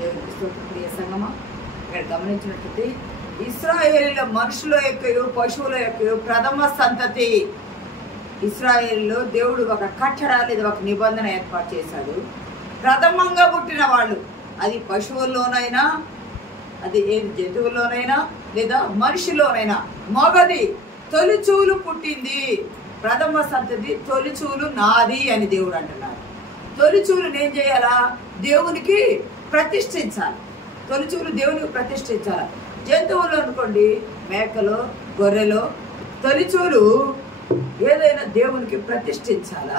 దేవునికి స్తోత్రం. ప్రియ సంగమా, ఇక్కడ గమనించినట్లయితే ఇశ్రాయేలీల మనుషుల యొక్క పశువుల యొక్క ప్రథమ సంతతి. ఇశ్రాయేలీలో దేవుడు ఒక కట్టడ లేదా ఒక నిబంధన ఏర్పాటు చేశాడు. ప్రథమంగా పుట్టిన వాళ్ళు, అది పశువుల్లోనైనా, అది ఏ జంతువుల్లోనైనా లేదా మనిషిలోనైనా, మగది తొలిచూలు పుట్టింది. ప్రథమ సంతతి తొలిచూలు నాది అని దేవుడు అంటున్నాడు. తొలిచూలు నేను చేయాలా? దేవునికి ప్రతిష్ఠించాలి. తొలిచూలు దేవునికి ప్రతిష్ఠించాలి. జంతువులు అనుకోండి, మేకలు, గొర్రెలు, తొలిచూలు ఏదైనా దేవునికి ప్రతిష్ఠించాలా?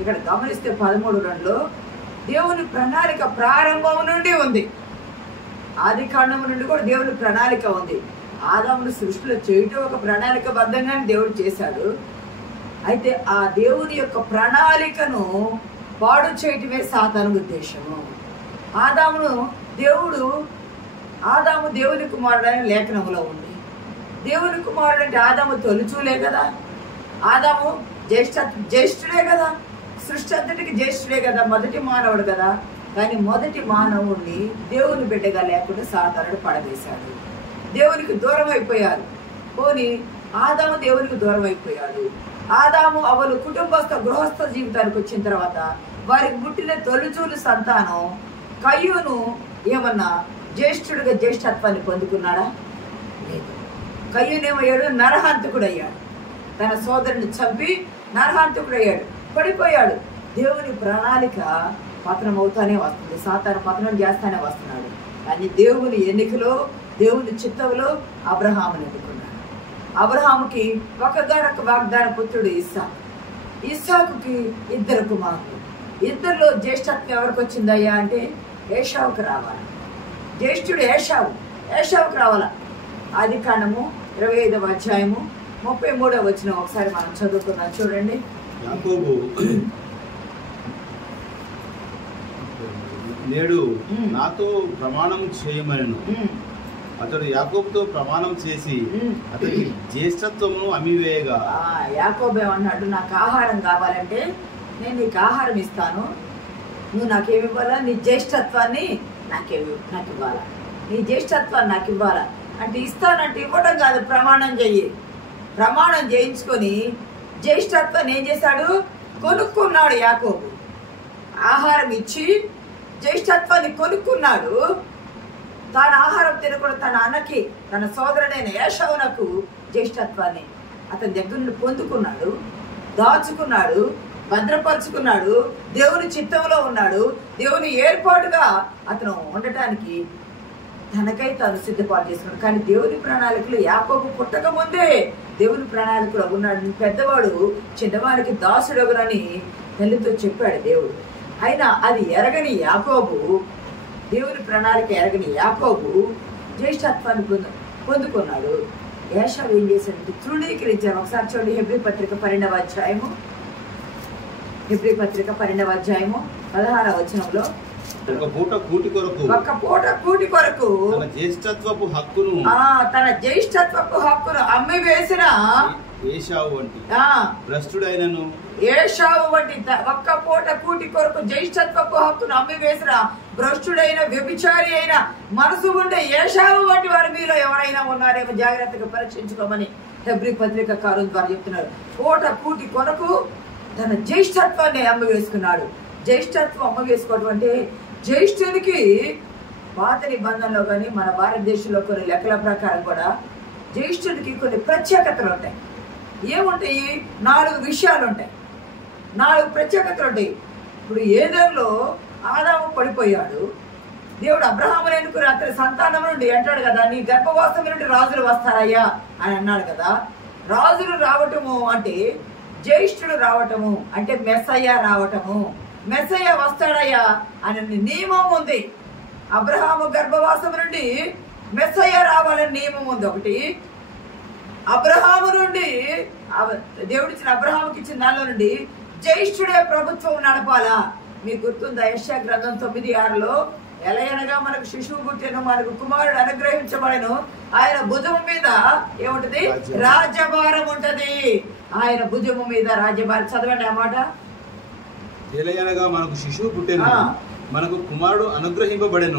ఇక్కడ గమనిస్తే 13:2 దేవుని ప్రణాళిక ప్రారంభం నుండి ఉంది. ఆది కాండము నుండి కూడా దేవుని ప్రణాళిక ఉంది. ఆదామును సృష్టిలో చేయటం ఒక ప్రణాళికబద్ధంగానే దేవుడు చేశాడు. అయితే ఆ దేవుని యొక్క ప్రణాళికను పాడు చేయటమే సాతాను ఉద్దేశము. ఆదాము దేవుని కుమారుడు అని లేఖనంలో ఉంది. దేవుని కుమారుడు అంటే ఆదాము తొలిచూలే కదా, ఆదాము జ్యేష్ఠుడే కదా, సృష్టి అంతటికి జ్యేష్ఠుడే కదా, మొదటి మానవుడు కదా. కానీ మొదటి మానవుడిని దేవుని బిడ్డగా లేకుండా సాతానుడు పడవేశాడు. దేవునికి దూరం అయిపోయారు. పోనీ ఆదాము దేవునికి దూరం అయిపోయాడు. ఆదాము అవలు కుటుంబస్థ గృహస్థ జీవితానికి వచ్చిన తర్వాత వారికి పుట్టిన తొలిచూలు సంతానం కయ్యూను ఏమన్నా జ్యేష్ఠుడిగా జ్యేష్ఠత్వాన్ని పొందుకున్నాడా? లేదు. కయ్యూను ఏమయ్యాడు? నరహంతకుడు అయ్యాడు. తన సోదరుని చంపి నరహంతకుడు అయ్యాడు, పడిపోయాడు. దేవుని ప్రణాళిక పతనం అవుతానే వస్తుంది, సాతాను పతనం చేస్తానే వస్తున్నాడు. కానీ దేవుని ఎన్నికలో, దేవుని చిత్తంలో అబ్రహాముని ఎన్నుకున్నాడు. అబ్రహాముకి ఒకగానొక వాగ్దాన పుత్రుడు ఇస్సాకు. ఇస్సాకుకి 2 కుమారులు. 2లో జ్యేష్ఠత్వం ఎవరికి వచ్చిందయ్యా అంటే ఏషావుకి రావాలి. జ్యేష్ఠుడు ఏషావుకి రావాల. ఆది కాండము 25వ అధ్యాయము 33వ వచనం ఒకసారి మనం చదువుకున్నాం, చూడండి. యాకోబు నేడు నాతో ప్రమాణం చేయమనెను. అతడు యాకోబుతో ప్రమాణం చేసి అతనికి జ్యేష్ఠత్వమును అమ్మివేయగా, యాకోబు ఏమన్నాడు? నాకు ఆహారం కావాలంటే నేను నీకు ఆహారం ఇస్తాను, నువ్వు నాకేమి ఇవ్వాలా? నీ జ్యేష్ఠత్వాన్ని నాకు ఇవ్వాలా, నీ జ్యేష్ఠత్వాన్ని నాకు ఇవ్వాలా అంటే ఇస్తానంటే ఇవ్వడం కాదు, ప్రమాణం చెయ్యి. ప్రమాణం చేయించుకొని జ్యేష్ఠత్వాన్ని ఏం చేశాడు? కొనుక్కున్నాడు. యాకోబు ఆహారం ఇచ్చి జ్యేష్ఠత్వాన్ని కొనుక్కున్నాడు. తాను ఆహారం తినకుండా తన అన్నకి, తన సోదరుడైన ఏషావునకు జ్యేష్ఠత్వాన్ని అతని దగ్గర నుండి పొందుకున్నాడు, దాచుకున్నాడు, భద్రపరుచుకున్నాడు. దేవుని చిత్తంలో ఉన్నాడు. దేవుని ఏర్పాటుగా అతను ఉండటానికి తనకై తాను సిద్ధపాటు చేసుకున్నాడు. కానీ దేవుని ప్రణాళికలు యాకోబు పుట్టక ముందే దేవుని ప్రణాళికలో ఉన్నాడు. పెద్దవాడు చిన్నవానికి దాసుడగునని తల్లితో చెప్పాడు దేవుడు. అయినా అది ఎరగని యాకోబు, దేవుని ప్రణాళిక ఎరగని యాకోబు జ్యేష్ఠత్వాన్ని పొందుకున్నాడు. ఏషావు ఏం చేశాడంటే తృణీకరించాడు. ఒకసారి చూడండి, హెబ్రీ పత్రిక 12వ అధ్యాయము 16వ వచనంలో, ఒక పూట కూటి కొరకు తన జ్యేష్ఠత్వపు హక్కును అమ్మి వేసిన ఏషావు వంటి భ్రష్టుడైనను, ఏషావు వంటి ఒక్క పూట కూటి కొరకు జ్యేష్ఠత్వపు హక్కును అమ్మి వేసిన భ్రష్టుడైన వ్యభిచారి అయిన మనసు ఉండే ఏషావు వంటి వారు మీలో ఎవరైనా ఉన్నారేమో జాగ్రత్తగా పరీక్షించుకోమని హెబ్రీ పత్రిక కారు ద్వారా చెప్తున్నారు. పూట కూటి కొరకు తన జ్యేష్ఠత్వాన్ని అమ్మి వేసుకున్నాడు. జ్యేష్ఠత్వం అమ్మి వేసుకోవడం అంటే జ్యేష్ఠునికి పాత నిబంధనలో కానీ మన భారతదేశంలో కొన్ని లెక్కల ప్రకారం కూడా జ్యేష్ఠునికి కొన్ని ప్రత్యేకతలు ఉంటాయి. ఏముంటాయి? 4 విషయాలు ఉంటాయి, 4 ప్రత్యేకతలు ఉంటాయి. ఇప్పుడు ఏదైనా ఆదాము పడిపోయాడు. దేవుడు అబ్రహాముని ఎన్నుకుని అతని సంతానం నుండి అంటాడు కదా, నీ గర్భవాసం నుండి రాజులు వస్తారయ్యా అని అన్నాడు కదా. రాజులు రావటము అంటే జ్యేష్ఠుడు రావటము అంటే మెస్సయ్య రావటము. మెస్సయ్య వస్తాడయ్యా అని నియమం ఉంది. అబ్రహాము గర్భవాసం నుండి మెస్సయ్య రావాలని నియమం ఉంది. ఒకటి అబ్రహాము నుండి దేవుడిచ్చిన అబ్రహాముకి ఇచ్చిన దానిలో నుండి జ్యేష్ఠుడే ప్రభుత్వం నడపాలా. మీకు గుర్తుందా? యెషయా గ్రంథం 9:6లో ఎలయనగా మనకు శిశువు పుట్టెను, మనకు కుమారుడు అనుగ్రహించబడెను, ఆయన భుజము మీద ఏముంటది? రాజ్యభారం ఉంటది. ఆయన భుజము మీద రాజ్యభారం. చదవండి ఆ మాట. ఎలయనగా మనకు శిశువు పుట్టెను, మనకు కుమారుడు అనుగ్రహింపబడెను,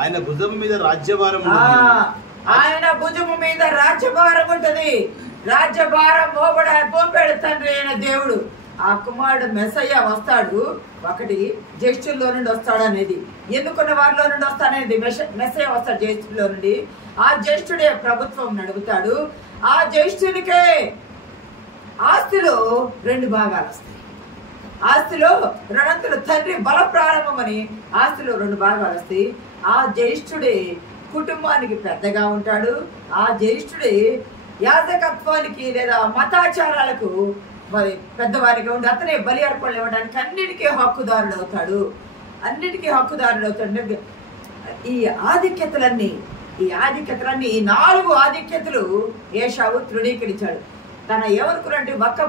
ఆయన భుజం మీద రాజ్యభారం, ఆయన భుజము మీద రాజ్యభారం ఉంటది. రాజ్యభారం మోపాడు తండ్రి అయిన దేవుడు. ఆ కుమారుడు మెస్సయ్య వస్తాడు. ఒకటి జ్యేష్ఠుల్లో నుండి వస్తాడు అనేది, ఎన్నుకున్న వారిలో నుండి వస్తాడనేది. మెస్సయ్య వస్తాడు జ్యేష్ఠుల్లో నుండి. ఆ జ్యేష్ఠుడే ప్రభుత్వం నడుపుతాడు. ఆ జ్యేష్ఠునికే ఆస్తిలో 2 భాగాలు వస్తాయి. ఆస్తిలో 2 తండ్రి బల ప్రారంభమని ఆస్తిలో 2 భాగాలు వస్తాయి. ఆ జ్యేష్ఠుడే కుటుంబానికి పెద్దగా ఉంటాడు. ఆ జ్యేష్ఠుడే యాజకత్వానికి లేదా మతాచారాలకు మరి పెద్దవారిగా ఉండి అతనే బలి అర్పణలు ఇవ్వడానికి అన్నిటికీ హక్కుదారుడు అవుతాడు. ఈ ఆధిక్యతలన్నీ ఈ 4 ఆధిక్యతలు ఏశావు తృణీకరించాడు. తన ఏమనుకున్నాడంటే ఒక్క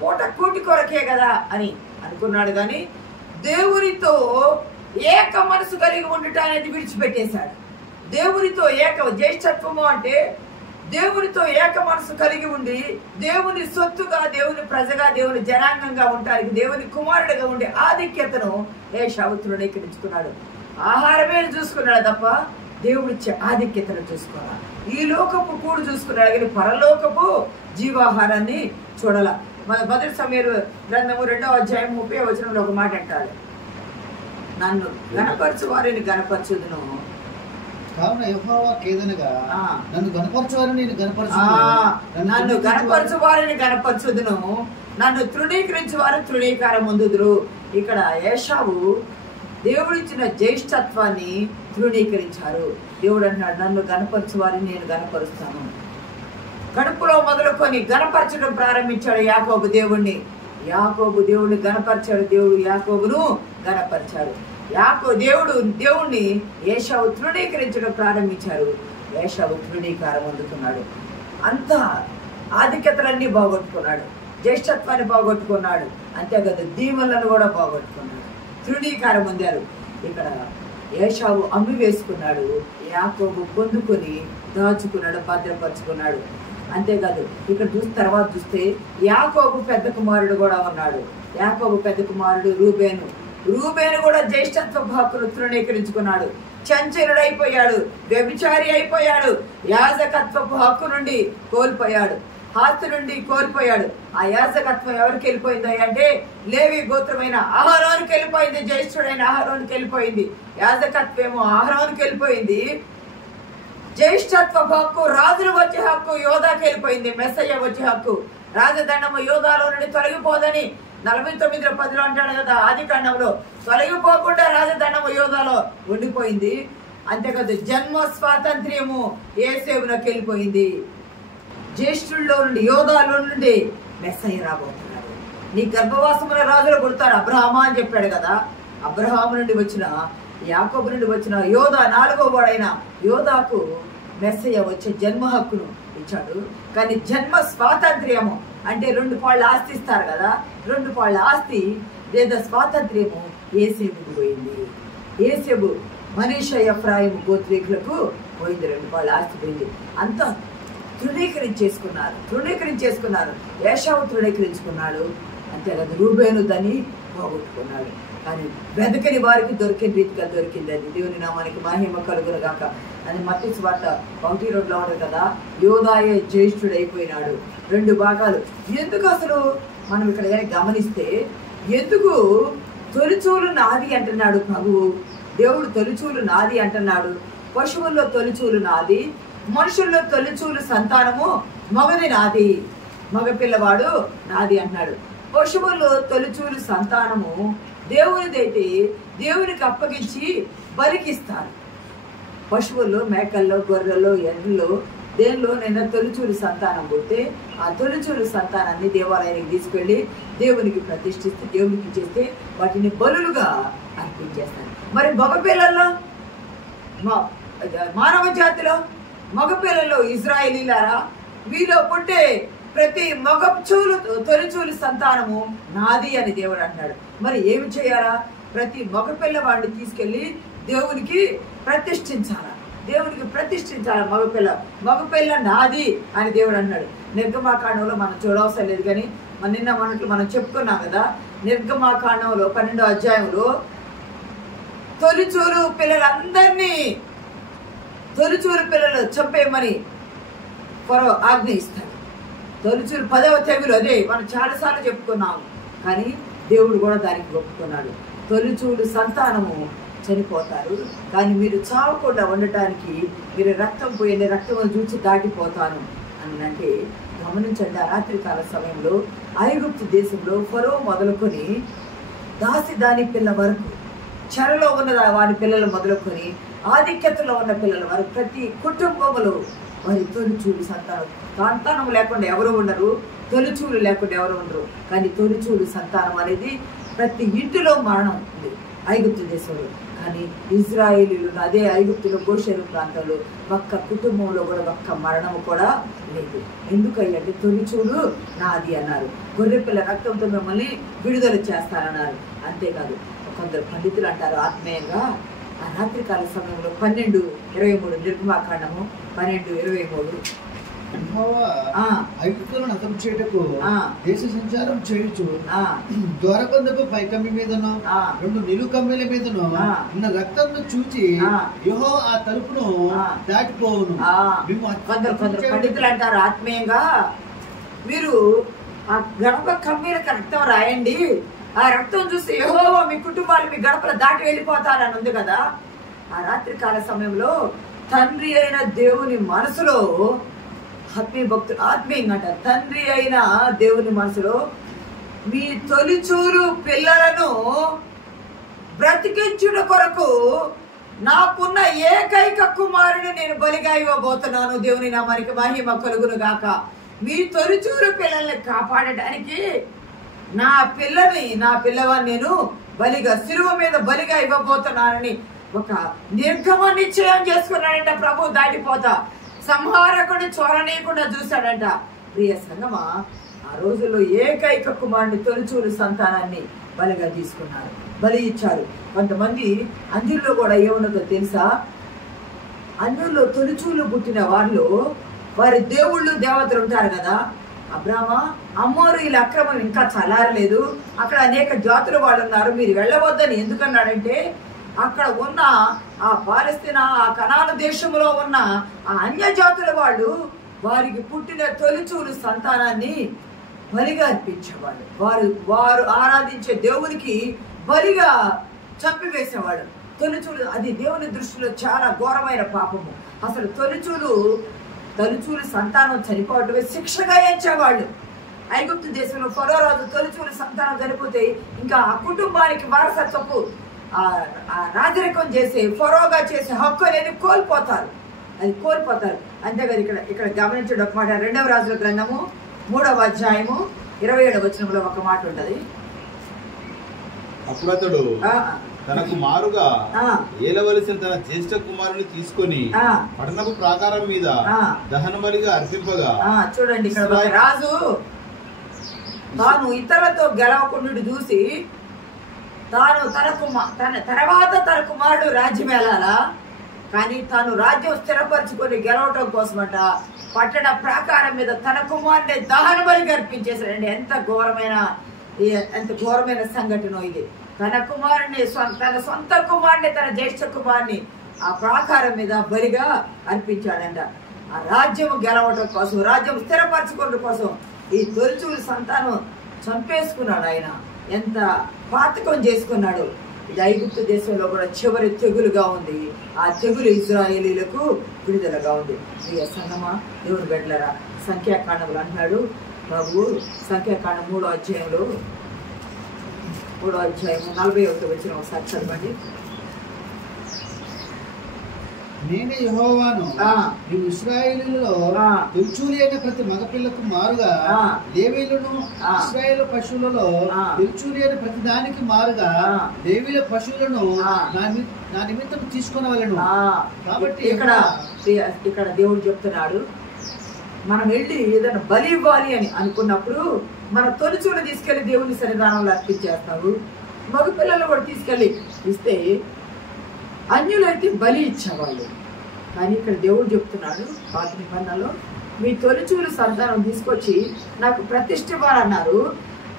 పూట కూటి కొరకే కదా అని అనుకున్నాడు. కానీ దేవునితో ఏక మనసు కలిగి ఉండటం అనేది విడిచిపెట్టేశాడు. దేవునితో జ్యేష్ఠత్వము అంటే దేవునితో ఏక మనసు కలిగి ఉండి దేవుని సొత్తుగా, దేవుని ప్రజగా, దేవుని జనాంగంగా ఉండటానికి దేవుని కుమారుడిగా ఉండే ఆధిక్యతను ఏశావు తృణీకరించుకున్నాడు. ఆహారమే చూసుకున్నాడు తప్ప దేవుడిచ్చే ఆధిక్యతను చూసుకున్నాడు. ఈ లోకపు కూడు చూసుకున్నాడు కానీ పరలోకపు జీవాహారాన్ని చూడాల. మన 1 సమూయేలు గ్రంథము 2వ అధ్యాయం 30వ వచనంలో ఒక మాట అంటాడు, నన్ను గణపరచు వారిని గణపరచుదును, కావున యెహోవా కేదనగా నన్ను గణపరచువారిని నేను నన్ను గణపరచు వారిని గణపరచుదును, నన్ను తృణీకరించు వారు తృణీకారం పొందుదురు. ఇక్కడ ఏశావు దేవుడిచ్చిన జ్యేష్ఠత్వాన్ని తృణీకరించారు. దేవుడు అంటున్నాడు, నన్ను గణపరచు వారిని నేను గణపరుస్తాను. కడుపులో మొదలుకొని గణపరచడం ప్రారంభించాడు యాకోబు దేవుణ్ణి. దేవుడిని గణపరిచాడు. దేవుడు యాకోబును గణపరిచాడు. దేవుణ్ణి ఏశావు తృణీకరించడం ప్రారంభించారు. ఏశావు తృణీకారం అందుకున్నాడు. అంత ఆధిక్యతలన్నీ బాగొట్టుకున్నాడు. జ్యేష్ఠత్వాన్ని బాగొట్టుకున్నాడు. అంతేకాదు దీవెనలను కూడా బాగొట్టుకున్నాడు. తృణీకారం పొందారు. ఇక్కడ ఏశావు అమ్మి వేసుకున్నాడు, యాకోబు పొందుకొని దాచుకున్నాడు, భద్రపరుచుకున్నాడు. అంతేకాదు ఇక్కడ తర్వాత చూస్తే యాకోబు పెద్ద కుమారుడు కూడా ఉన్నాడు. యాకోబు పెద్ద కుమారుడు రూబేను కూడా జ్యేష్ఠత్వ హక్కును తృణీకరించుకున్నాడు. చంచలుడైపోయాడు, వ్యభిచారి అయిపోయాడు, యాజకత్వపు హక్కు నుండి కోల్పోయాడు, ఆస్తి నుండి కోల్పోయాడు. ఆ యాజకత్వం ఎవరికి వెళ్ళిపోయింది అంటే లేవి గోత్రమైన అహరోనుకి వెళ్ళిపోయింది. జ్యేష్ఠుడైన అహరోనుకి వెళ్ళిపోయింది. యాజకత్వమేమో అహరోనుకి వెళ్ళిపోయింది. జ్యేష్ఠత్వ హక్కు, రాజులు వచ్చే హక్కు యోధాకి వెళ్ళిపోయింది. మెస్సయ్య వచ్చే హక్కు రాజదండము యోధాలో నుండి తొలగిపోదని 49:10 అంటాడు కదా ఆదికాండంలో. తొలగిపోకుండా రాజదండము యోధాలో ఉండిపోయింది. అంతేకాదు జన్మ స్వాతంత్ర్యము యేసేవునకి వెళ్ళిపోయింది. జ్యేష్ఠుల్లో నుండి యోధాలో నుండి మెస్సయ్య రాబోతున్నాడు. నీ గర్భవాసమున రాజులు పుడతారు అబ్రహామా అని చెప్పాడు కదా. అబ్రహాము నుండి వచ్చిన, యాకోబు నుండి వచ్చిన యోధా 4వ వాడైన యోధాకు మెస్సయ్య వచ్చే జన్మ హక్కును ఇచ్చాడు. కానీ జన్మ స్వాతంత్ర్యము అంటే 2 పాళ్ళ ఆస్తి ఇస్తారు కదా, 2 పాళ్ళ ఆస్తి లేదా స్వాతంత్ర్యము యేసేపుకు పోయింది. యేసేపు మనీషా ఎఫ్రాయిము గోత్రీకులకు పోయింది. 2 పాళ్ళ ఆస్తి పోయింది. అంతా తృణీకరించేసుకున్నారు. ఏశావు తృణీకరించుకున్నాడు. అంతేకాదు రూబేను దాన్ని పోగొట్టుకున్నాడు. కానీ వెదకని వారికి దొరికిన రీతిగా దొరికింది. అది దేవుని నామానికి మహిమ కలుగును గాక అని మత్తయి సువార్త 1:2లో ఉండదు కదా. యోదాయే జ్యేష్ఠుడు అయిపోయినాడు. 2 భాగాలు. ఎందుకు అసలు మనం ఇక్కడ కానీ గమనిస్తే ఎందుకు తొలిచూలు నాది అంటున్నాడు ప్రభువు? దేవుడు తొలిచూలు నాది అంటున్నాడు. పశువుల్లో తొలిచూలు నాది, మనుషుల్లో తొలిచూలు సంతానము మగది నాది, మగపిల్లవాడు నాది అంటున్నాడు. పశువుల్లో తొలిచూలు సంతానము దేవునిదైతే దేవునికి అప్పగించి బలికిస్తారు. పశువుల్లో, మేకల్లో, గొర్రెల్లో, ఎడ్లలో దేనిలోనైనా తొలిచూలు సంతానం పుడితే ఆ తొలిచూలు సంతానాన్ని దేవాలయానికి తీసుకెళ్ళి దేవునికి ప్రతిష్ఠిస్తే, దేవునికి ఇచ్చేస్తే వాటిని బలులుగా అర్పించేస్తారు. మరి మగపిల్లల్లో, మానవ జాతిలో మగపిల్లల్లో ఇజ్రాయేలీలారా, వీలో పుట్టే ప్రతి తొలిచూలు సంతానము నాది అని దేవుడు అంటాడు. మరి ఏమి చేయాలా? ప్రతి మగపిల్లవాడిని తీసుకెళ్ళి దేవునికి ప్రతిష్ఠించాలా. మగపిల్ల నాది అని దేవుడు అన్నాడు. నిర్గమాకాండంలో మనం చూడవసరం లేదు, కానీ నిన్న మనం చెప్పుకున్నాం కదా. నిర్గమాకాండంలో 12వ అధ్యాయంలో తొలిచూలు పిల్లలందరినీ తొలిచూలు పిల్లలు చంపేయమని ఫరో ఆజ్ఞ ఇస్తాడు. తొలిచూలు 10వ తెగులు అదే మనం చాలాసార్లు చెప్పుకున్నాము, కానీ దేవుడు కూడా దానికి ఒప్పుకున్నాడు. తొలిచూలు సంతానము చనిపోతారు, కానీ మీరు చావకుండా ఉండటానికి మీరు రక్తం పోయింది, రక్తం చూసి దాటిపోతాను అని అంటే గమనించండి. ఆ రాత్రికాల సమయంలో ఐగుప్తు దేశంలో ఫరో మొదలుకొని దాసి దాని పిల్ల వరకు, చెరలో ఉన్న వారి పిల్లలు మొదలుకొని ఆధిక్యతలో ఉన్న పిల్లల వరకు ప్రతి కుటుంబంలో వారి తొలిచూలు సంతానం లేకుండా ఎవరు ఉండరు, తొలిచూలు లేకుండా ఎవరు ఉండరు. కానీ తొలిచూలు సంతానం అనేది ప్రతి ఇంటిలో మరణం ఉంది ఐగుప్తు దేశంలో. కానీ ఇజ్రాయేలీలు అదే ఐగుప్తులో గోషేను ప్రాంతంలో ఒక్క కుటుంబంలో కూడా ఒక్క మరణము కూడా లేదు. ఎందుకయ్యంటే తొలిచూలు నాది అన్నారు. గొర్రెపిల్ల రక్తంతో మిమ్మల్ని విడుదల చేస్తారన్నారు. అంతేకాదు కొందరు పండితులు అంటారు ఆత్మీయంగా ఆ రాత్రికాల సమయంలో 12:23 నిర్గమాకాండము 12:23 ఐగుప్తులను హతం చేయుటకు దేశ సంచారం చేయుచు ద్వారబంధపు పైకమ్మి మీదను 2 నిలువు కమ్మిల మీదను ఉన్న రక్తంను చూచి యెహోవా ఆ తలుపును దాటిపోవును. కొందరు పండితులు అంటారు ఆత్మీయంగా, మీరు ఆ గడప కమ్మీలకు రక్తం రాయండి, ఆ రక్తం చూసి యెహోవా మీ కుటుంబాలు మీ గడపలు దాటి వెళ్ళిపోతారని ఉంది కదా. ఆ రాత్రికాల సమయంలో తండ్రి అయిన దేవుని మనసులో భక్తులు ఆత్మీయంగా అంటారు, తండ్రి అయిన దేవుని మనసులో మీ తొలిచూలు పిల్లలను బ్రతికించుట కొరకు నాకున్న ఏకైక కుమారుని నేను బలిగా ఇవ్వబోతున్నాను. దేవుని నామానికి మహిమ కలుగును గాక. మీ తొలిచూలు పిల్లల్ని కాపాడటానికి నా పిల్లవాన్ని నేను బలిగా శిలువ మీద బలిగా ఇవ్వబోతున్నానని ఒక నిర్గమ నిశ్చయం చేసుకున్నాడంట. ప్రభు దాటిపోతా సంహారకుడు చోరనీయకుండా చూశాడంట. ప్రియ సంగమా, ఆ రోజుల్లో ఏకైక కుమారుని తొలిచూలు సంతానాన్ని బలిగా తీసుకున్నారు, బలి ఇచ్చారు. కొంతమంది అంజుల్లో కూడా ఏమున్నదో తెలుసా, అంజుల్లో తొలిచూలు పుట్టిన వాళ్ళు వారి దేవుళ్ళు దేవతలు ఉంటారు కదా. అబ్రామా అమ్మోరీల అక్రమం ఇంకా చల్లారలేదు, అక్కడ అనేక జాతుల వాళ్ళు ఉన్నారు, మీరు వెళ్ళవద్దని ఎందుకన్నాడంటే అక్కడ ఉన్న ఆ పాలస్తీనా ఆ కనాను దేశంలో ఉన్న ఆ అన్య జాతుల వాళ్ళు వారికి పుట్టిన తొలిచూలు సంతానాన్ని బలిగా అర్పించేవాళ్ళు. వారు ఆరాధించే దేవునికి బలిగా చంపివేసేవాడు. తొలిచూలు అది దేవుని దృష్టిలో చాలా ఘోరమైన పాపము. అసలు తొలిచూలు సంతానం చనిపోవటమే శిక్షగా ఎంచేవాళ్ళు. ఐగుప్తు దేశంలో ఫరో రాజు తొలిచూలు సంతానం చనిపోతే ఇంకా ఆ కుటుంబానికి వారసత్వపు ఆ రాజరికం చేసే ఫరోగా చేసే హక్కు అనేది కోల్పోతారు. అంతేకాదు ఇక్కడ గమనించడం ఒక మాట 2వ రాజుల గ్రంథము 3వ అధ్యాయము 27వ వచనంలో ఒక మాట ఉంటది. అప్పుడు అతడు తనకు మారుగా ఏలవలసిన తన జ్యేష్ఠ కుమారుని తీసుకొని పట్టణపు ప్రాకారం మీద దహన బలిగా అర్పింపగా, చూడండి ఇక్కడ రాజు తాను ఇతరులతో గెలవకుండా చూసి తన తర్వాత తన కుమారుడు రాజ్యం వెళ్ళాలా, కానీ తాను రాజ్యం స్థిరపరచుకొని గెలవటం కోసమట పట్టణ ప్రాకారం మీద తన కుమారుని దహన బలిగా అర్పించేశాడండి. ఎంత ఘోరమైన సంఘటన ఇది. తన సొంత కుమారుని తన జ్యేష్ఠ కుమారుని ఆ ప్రాకారం మీద బలిగా అర్పించాడంట. ఆ రాజ్యం గెలవటం కోసం, రాజ్యం స్థిరపరచుకోవడం కోసం ఈ తొలిచూలు సంతానం చంపేసుకున్నాడు. ఆయన ఎంత పాతకం చేసుకున్నాడు. ఇది ఐగుప్తు దేశంలో కూడా చివరి తెగులుగా ఉంది. ఆ తెగులు ఇజ్రాయేలీలకు విడుదలగా ఉంది. ఈ సంగమా దేవుని బిడ్డలారా, సంఖ్యాకాండములు అంటున్నాడు బాబు. సంఖ్యాకాండం 3వ అధ్యాయంలో 41వ వచనం ఒకసారి చదవండి. నేనే యెహోవాను, నీవు ఇశ్రాయేలులో తొలిచూలు అయిన ప్రతి మగపిల్లకు మారుగా లేవీయులను, ఇశ్రాయేలు పశువులలో తొలిచూలు అయిన ప్రతి దానికి మారుగా లేవీయుల పశువులను నా నిమిత్తం తీసుకునవలెను. కాబట్టి ఇక్కడ దేవుడు చెప్తున్నాడు, మనం వెళ్ళి ఏదైనా బలి ఇవ్వాలి అని అనుకున్నప్పుడు మన తొలిచూలు తీసుకెళ్లి దేవుని సన్నిధానంలో అర్పించేస్తావు. మగపిల్లలు కూడా తీసుకెళ్ళి ఇస్తే అన్యులైతే బలి ఇచ్చేవాళ్ళు. కానీ ఇక్కడ దేవుడు చెప్తున్నాడు పాత నిబంధనలో, మీ తొలిచూలు సంతానం తీసుకొచ్చి నాకు ప్రతిష్ఠ ఇవ్వాలన్నారు.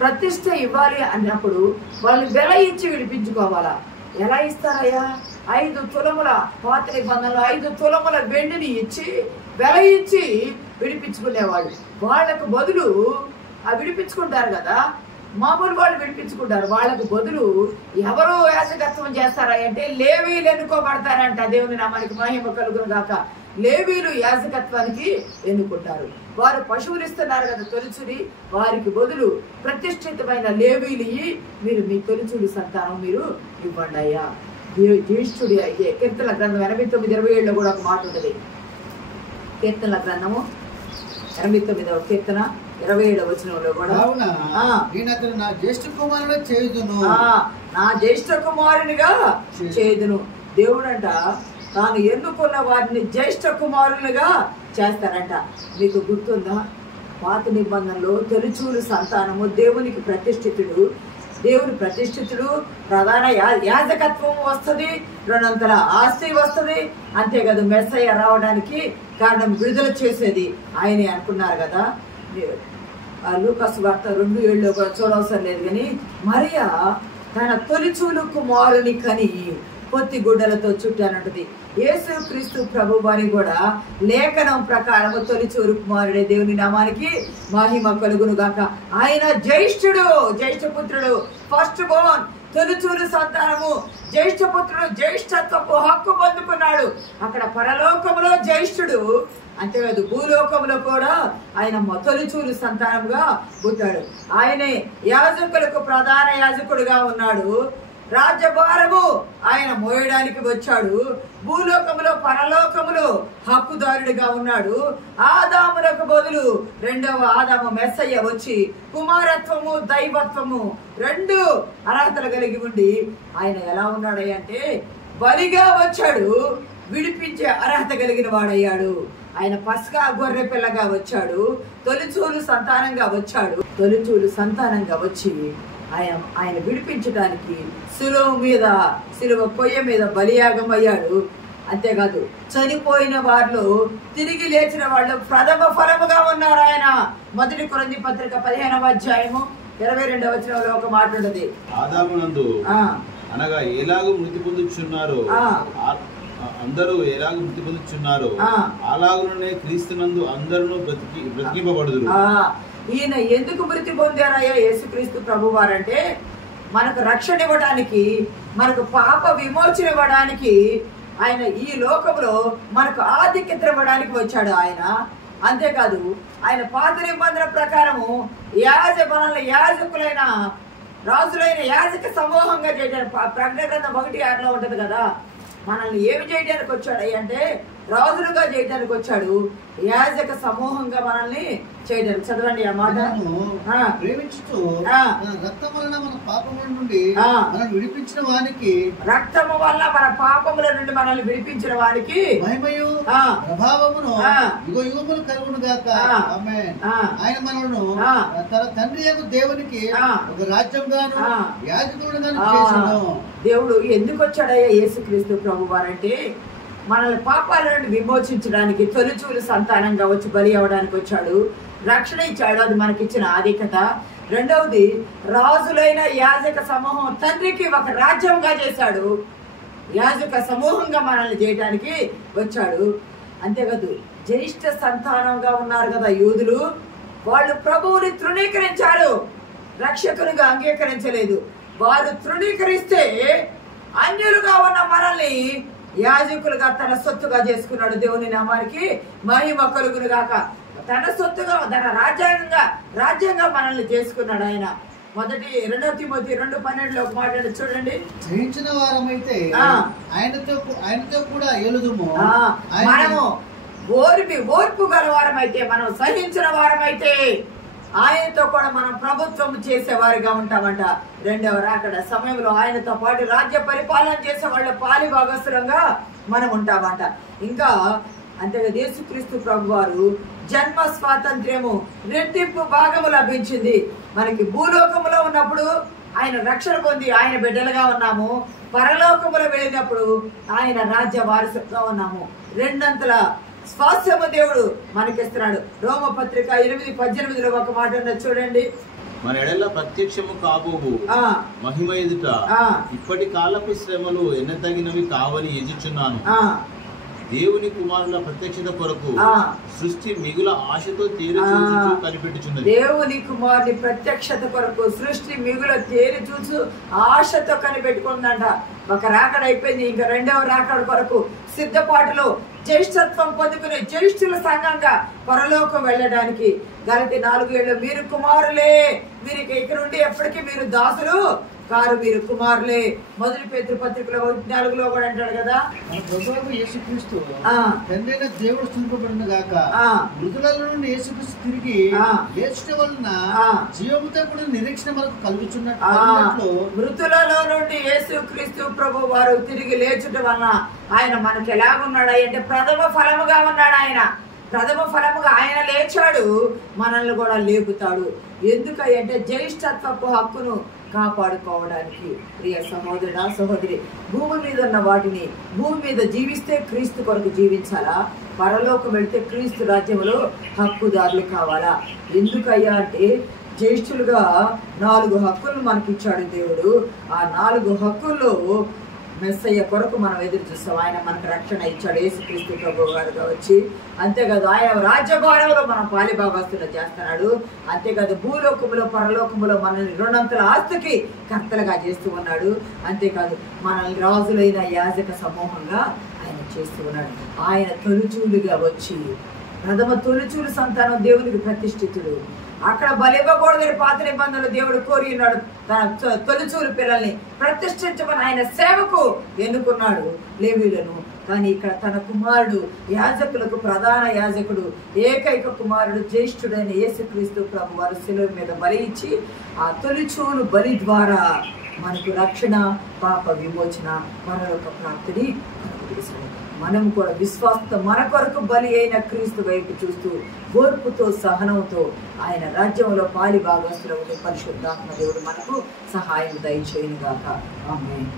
ప్రతిష్ఠ ఇవ్వాలి అన్నప్పుడు వాళ్ళు వెల ఇచ్చి విడిపించుకోవాలా. ఎలా ఇస్తారయ్యా? 5 తులముల పాత నిబంధనలో 5 తులముల వెండిని ఇచ్చి వెల ఇచ్చి విడిపించుకునేవాళ్ళు. వాళ్ళకు బదులు విడిపించుకుంటారు కదా, మామూలు వాళ్ళు విడిపించుకుంటారు. వాళ్ళకు బదులు ఎవరు యాజకత్వం చేస్తారా అంటే లేవీలు ఎన్నుకోబడతారంట. దేవుని నామానికి మహిమ కలుగును గాక. లేవీలు యాజకత్వానికి ఎన్నుకుంటారు. వారు పశువులు ఇస్తున్నారు కదా తొలిచుడి, వారికి బదులు ప్రతిష్ఠితమైన లేవీలు మీరు మీ తొలిచుడి సంతానం మీరు ఇవ్వండి అయ్యా. జ్యేష్ఠుడి అయితే కీర్తనల గ్రంథం 89:27 కూడా ఒక మాట ఉంటుంది. కీర్తనల గ్రంథము 89వ కీర్తన 27వ వచనంలో కూడా నా జ్యేష్ఠ కుమారుడు చేయుదును, నా జ్యేష్ఠ కుమారునిగా చేయుదును. దేవుడంట తాను ఎన్నుకున్న వారిని జ్యేష్ఠ కుమారులుగా చేస్తారంట. మీకు గుర్తుందా? పాత నిబంధనలో తొలిచూలు సంతానము దేవునికి ప్రతిష్ఠితుడు, దేవుని ప్రతిష్ఠితుడు, ప్రధాన యాజకత్వం వస్తుంది, 2 ఆస్తి వస్తుంది. అంతేకాదు మెస్సయ్య రావడానికి కారణం విడుదల చేసేది ఆయనే అనుకున్నారు కదా. లూకాసు వార్త 2:7 కూడా చూడవసరం లేదు. కానీ మరియా తన తొలిచూలు కుమారుని కని పొత్తి గుడ్డలతో చుట్టానంటది. యేసు క్రీస్తు ప్రభు వారి కూడా లేఖనం ప్రకారం తొలిచూలు కుమారుడే. దేవుని నామానికి మహిమ కలుగును గాక. ఆయన జ్యేష్ఠుడు, జ్యేష్ఠపుత్రుడు, ఫస్ట్ బోర్న్, తొలిచూలు సంతానము, జ్యేష్ఠపుత్రుడు, జ్యేష్ఠత్వపు హక్కు పొందుకున్నాడు. అక్కడ పరలోకములో జ్యేష్ఠుడు, అంతేకాదు భూలోకంలో కూడా ఆయన తొలిచూలు సంతానముగా పుట్టాడు. ఆయనే యాజకులకు ప్రధాన యాజకుడుగా ఉన్నాడు. రాజ్యభారము ఆయన మోయడానికి వచ్చాడు. భూలోకములో పరలోకములో హక్కుదారుడిగా ఉన్నాడు. ఆదాములకు బదులు 2వ ఆదాము మెస్సయ్య వచ్చి కుమారత్వము దైవత్వము 2 అర్హతలు కలిగి ఉండి ఆయన ఎలా ఉన్నాడు అంటే బలిగా వచ్చాడు, విడిపించే అర్హత కలిగిన వాడయ్యాడు. ఆయన పస్కా గొర్రె పిల్లగా వచ్చాడు, తొలిచూలు సంతానంగా వచ్చాడు. తొలిచూలు సంతానంగా వచ్చి ఆయన విడిపించడానికి శిలువ పొయ్య మీద బలియాగం అయ్యాడు. అంతేకాదు చనిపోయిన వారిలో తిరిగి లేచిన వాళ్ళు ప్రథమ ఫలముగా ఉన్నారు. ఆయన 1 కొరింథీ పత్రిక 15వ అధ్యాయము 22వ వచనంలో ఒక మాట ఉన్నది. ఆదామునందు అనగా ఎలాగూ మృతి పొందుచున్నారు అందరూ ఎలాగూ మృతి పొందుచున్నారు అలాగునే క్రీస్తునందు అందరూ బ్రతికింపబడుదురు. ఈయన ఎందుకు మృతి పొందారయ్యా యేసుక్రీస్తు ప్రభు వారంటే మనకు రక్షణ ఇవ్వడానికి, మనకు పాప విమోచన ఇవ్వడానికి, ఆయన ఈ లోకంలో మనకు ఆధిక్యత ఇవ్వడానికి వచ్చాడు ఆయన. అంతేకాదు ఆయన పాత నిబంధన ప్రకారము మనల్ని యాజకులైన రాజులైన యాజక సమూహంగా చేయడానికి ప్రకటన గ్రంథం 1:6 ఉంటది కదా. మనల్ని ఏమి చేయడానికి వచ్చాడు అంటే రాజులుగా చేయడానికి వచ్చాడు, యాజక సమూహంగా మనల్ని చేయడానికి. చదవండి ఆ మాట. ప్రేమించుతూ రక్తం వలన మన పాపముల నుండి మనల్ని విడిపించిన వానికి, రక్తము వల్ల మన పాపముల నుండి మనల్ని విడిపించిన వారికి మహిమయు ప్రభావమును యుగ యుగములు కలుగును గాక. ఆమేన్. ఆయన మనలను తన తండ్రి యొక్క దేవునికి ఒక రాజ్యంగాను యాజకుడుగాను చేసెను. దేవుడు ఎందుకు వచ్చాడయ్యా యేసుక్రీస్తు ప్రభు వారంటే మనల్ని పాపాల నుండి విమోచించడానికి, తొలిచూలు సంతానంగా వచ్చి బలి అవ్వడానికి వచ్చాడు, రక్షణ ఇచ్చాడు. అది మనకిచ్చిన ఆధిక్యత. 2వది రాజులైన యాజక సమూహం తండ్రికి ఒక రాజ్యంగా చేశాడు. యాజక సమూహంగా మనల్ని చేయడానికి వచ్చాడు. అంతేకాదు జ్యేష్ఠ సంతానంగా ఉన్నారు కదా యూదులు, వాళ్ళు ప్రభువుని తృణీకరించారు, రక్షకునిగా అంగీకరించలేదు. వారు తృణీకరిస్తే అన్యులుగా ఉన్న మనల్ని యాజకులుగా తన సొత్తుగా చేసుకున్నాడు. దేవుని నామానికి మహిమ కలుగును గాక. తన సొత్తుగా, తన రాజ్యంగా మనల్ని చేసుకున్నాడు ఆయన. 2 తిమోతి 2:12 ఒక మాట చూడండి. జయించిన వారమైతే ఆయనతో కూడా ఎలుదుము. మనము ఓర్పు గల వారమైతే, మనం సహించిన వారమైతే ఆయనతో కూడా మనం ప్రభుత్వం చేసేవారిగా ఉంటామంట. 2వ రాకడ సమయంలో ఆయనతో పాటు రాజ్య పరిపాలన చేసే వాళ్ళ పాలి భాగస్వరంగా మనం ఉంటామంట. ఇంకా అంతేగా యేసుక్రీస్తు ప్రభు వారు జన్మ స్వాతంత్ర్యము రెట్టింపు భాగము లభించింది మనకి. భూలోకములో ఉన్నప్పుడు ఆయన రక్షణ పొంది ఆయన బిడ్డలుగా ఉన్నాము, పరలోకములో వెళ్ళినప్పుడు ఆయన రాజ్య వారసుగా ఉన్నాము. 2 స్వాస్థ్యము దేవుడు మనకిస్తున్నాడు. రోమపత్రిక 8:18 ఒక మాట చూడండి. మన ఎడల ప్రత్యక్షము కాబోవు మహిమ ఎదుట ఇప్పటి కాలపు శ్రమలు ఎన్నతగినవి కావని ఎదుచున్నాను. దేవుని కుమారుల ప్రత్యక్షత కొరకు సృష్టి మిగుల ఆశతో తేరి చూచు కనిపెట్టుచున్నది. దేవుని కుమారుని ప్రత్యక్షత కొరకు సృష్టి మిగుల తేరి చూచు ఆశతో కనిపెట్టుకుందంట. ఒక రాకడ అయిపోయింది, ఇంకా రెండవ రాకడ కొరకు సిద్ధపాటులో జ్యేష్ఠత్వం పొందుకునే జ్యేష్ఠుల సంఘంగా పరలోకం వెళ్ళడానికి. గలతి 4:7 మీరు కుమారులే, మీరు ఇక నుండి ఎప్పటికీ మీరు దాసులు కారు, మీరు కుమారులే. మొదటి పేతురు పత్రికలో 4:4 కూడా అంటాడు కదా, ప్రభువు యేసుక్రీస్తు తండ్రైన దేవుడు స్థిరపబడిన గాక, మృతులలో నుండి యేసుక్రీస్తు తిరిగి లేచుట వలన జీవముతో కూడా నిరీక్షణ మనకు కలుగుచున్నట్లు, మృతులలో నుండి యేసుక్రీస్తు ప్రభు వారు తిరిగి లేచుట వలన ఆయన మనకు ఎలాగున్నాడు అంటే ప్రథమ ఫలముగా ఉన్నాడు. ఆయన ప్రథమ ఫలముగా ఆయన లేచాడు, మనల్ని కూడా లేపుతాడు. ఎందుకంటే జ్యేష్ఠత్వపు హక్కును కాపాడుకోవడానికి. ప్రియ సహోదరుడా సహోదరి, భూమి మీద ఉన్న వాటిని భూమి మీద జీవిస్తే క్రీస్తు కొరకు జీవించాలా, పరలోకం వెళితే క్రీస్తు రాజ్యంలో హక్కుదారులు కావాలా? ఎందుకయ్యా అంటే జ్యేష్ఠులుగా 4 హక్కులను మనకి ఇచ్చాడు దేవుడు. ఆ 4 హక్కుల్లో మెస్సయ్య కొరకు మనం ఎదురు చూస్తాం. ఆయన మనకు రక్షణ ఇచ్చాడు, యేసుక్రీస్తు ప్రభు గారుగా వచ్చి. అంతేకాదు ఆయన రాజ్యభారంలో మనం పాలిభాగస్తులు చేస్తున్నాడు. అంతేకాదు భూలోకములో పరలోకములో మనల్ని 2 ఆస్తికి కర్తలుగా చేస్తూ ఉన్నాడు. అంతేకాదు మనల్ని రాజులైన యాజక సమూహంగా ఆయన చేస్తూ ఉన్నాడు. ఆయన తొలిచూలుగా వచ్చి ప్రథమ తొలిచూలు సంతానం దేవునికి ప్రతిష్ఠితుడు. అక్కడ బలివ్వకూడదని పాత నిబంధనలు దేవుడు కోరి ఉన్నాడు. తన తొలిచూలు పిల్లల్ని ప్రతిష్ఠించమని ఆయన సేవకు ఎన్నుకున్నాడు లేవీయులను. కానీ ఇక్కడ తన కుమారుడు యాజకులకు ప్రధాన యాజకుడు, ఏకైక కుమారుడు జ్యేష్ఠుడైన యేసుక్రీస్తు ప్రభు వారు శిలువ మీద బలి ఇచ్చి ఆ తొలిచూలు బలి ద్వారా మనకు రక్షణ, పాప విమోచన, పరలోక ప్రాప్తిని కలుగజేశాడు. మనం కూడా విశ్వాసంతో మన కొరకు బలి అయిన క్రీస్తు వైపు చూస్తూ ఓర్పుతో సహనంతో ఆయన రాజ్యంలో పాలి భాగస్తులు పరిశుద్ధాత్మ దేవుడు మనకు సహాయం దయచేయును గాక. ఆమేన్.